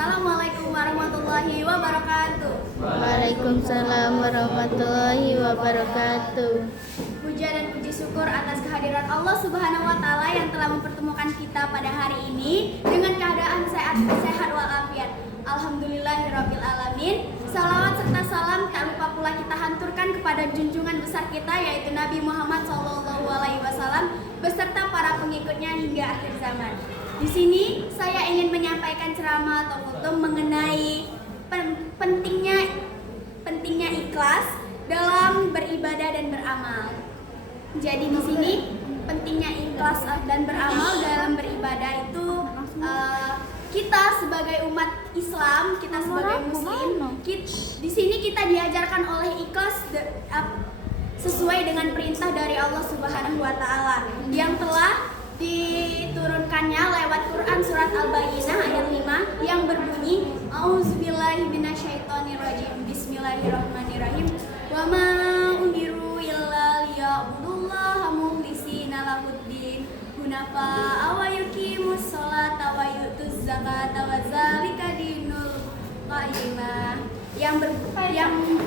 Assalamualaikum warahmatullahi wabarakatuh. Waalaikumsalam warahmatullahi wabarakatuh. Puja dan puji syukur atas kehadiran Allah Subhanahu wa taala yang telah mempertemukan kita pada hari ini dengan keadaan sehat walafiat. Alhamdulillahirabbil alamin. Salawat serta salam tak lupa pula kita hanturkan kepada junjungan besar kita yaitu Nabi Muhammad SAW beserta para pengikutnya hingga akhir zaman. Di sini saya ingin menyampaikan ceramah atau khutbah mengenai pentingnya ikhlas dalam beribadah dan beramal. Jadi di sini pentingnya ikhlas dan beramal dalam beribadah itu kita sebagai umat Islam, kita sebagai Muslim, di sini kita diajarkan oleh ikhlas sesuai dengan perintah dari Allah Subhanahu wa taala yang telah diturunkannya lewat Quran surat Al-Bayyinah ayat 5 yang berbunyi A'udzubillahi minasyaitonirrajim Bismillahirrahmanirrahim wa ma umiru illa liya'budullaha mukhlishina lahuddin hunafa wa yuqimus sholata wa yutuz zakata wa dzalika dinul qayyimah yang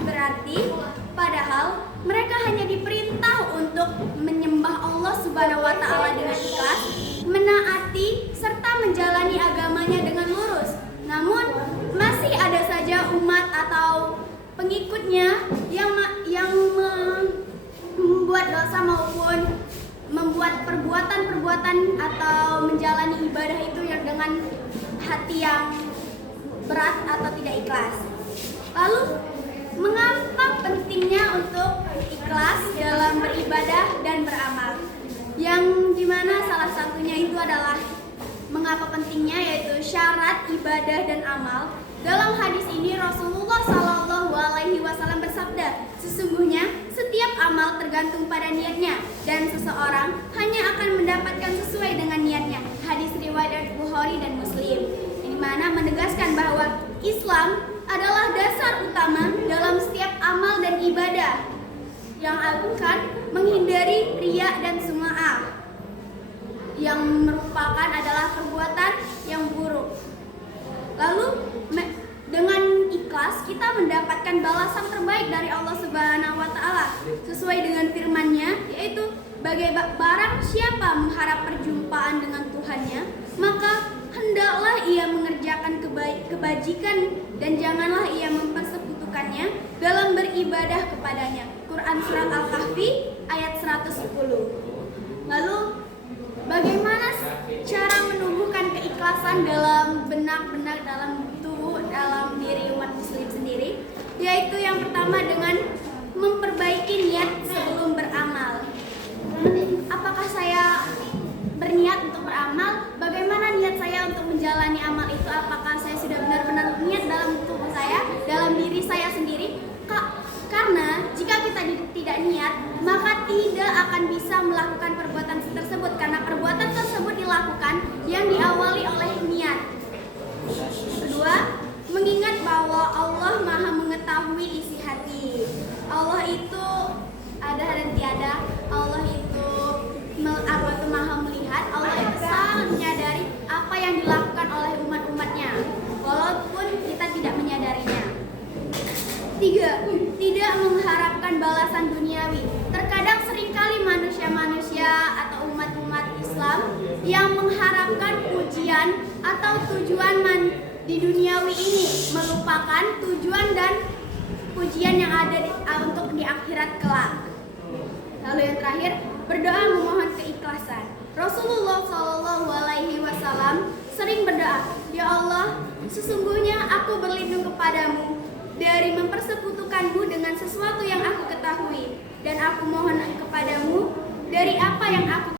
berarti padahal mereka hanya diperintah untuk menyembah Allah Subhanahu wa taala dengan ikhlas, menaati serta menjalani agamanya dengan lurus. Namun masih ada saja umat atau pengikutnya yang membuat dosa maupun membuat perbuatan-perbuatan atau menjalani ibadah itu yang dengan hati yang berat atau tidak ikhlas. Lalu mengapa pentingnya untuk ikhlas dalam beribadah dan beramal? Yang dimana salah satunya itu adalah mengapa pentingnya yaitu syarat ibadah dan amal. Dalam hadis ini Rasulullah SAW bersabda, sesungguhnya setiap amal tergantung pada niatnya dan seseorang hanya akan mendapatkan sesuai dengan niatnya. Hadis riwayat Bukhari dan Muslim. Di mana menegaskan bahwa Islam adalah dasar utama dalam setiap amal dan ibadah yang akan menghindari riya dan sum'ah yang merupakan adalah perbuatan yang buruk. Lalu dengan ikhlas kita mendapatkan balasan terbaik dari Allah Subhanahu wa taala sesuai dengan firman-Nya yaitu barang siapa mengharap perjumpaan dengan Tuhannya maka hendaklah ia mengerjakan kebajikan dan janganlah ia mempersekutukannya dalam beribadah kepadanya. Quran surat Al-Kahfi ayat 110. Lalu bagaimana cara menumbuhkan keikhlasan dalam benak-benak dalam tubuh dalam diri umat muslim sendiri? Yaitu yang pertama dengan memperbaiki niat sebelum beramal. Apakah saya berniat untuk beramal? Bagaimana niat saya untuk menjalani amal itu? Apakah saya sudah benar-benar niat dalam tubuh saya, dalam diri saya sendiri? Karena jika kita tidak niat, maka tidak akan bisa melakukan perbuatan tersebut karena perbuatan tersebut dilakukan yang diawali oleh niat. Kedua, mengingat bahwa Allah Maha mengetahui isi hati. Allah itu ada dan tiada. Allah itu Maha melihat. Allah itu sangat menyadari apa yang dilakukan oleh umat-umatnya walaupun kita tidak menyadarinya. Tiga, tidak mengharapkan balasan duniawi. Terkadang seringkali manusia-manusia atau umat-umat Islam yang mengharapkan pujian atau tujuan di duniawi ini melupakan tujuan dan pujian yang ada untuk di akhirat kelak. Lalu yang terakhir, berdoa memohon keikhlasan. Rasulullah SAW sering berdoa, ya Allah, sesungguhnya aku berlindung kepadamu dari mempersekutukanmu dengan sesuatu yang aku ketahui dan aku mohon kepadamu dari apa yang aku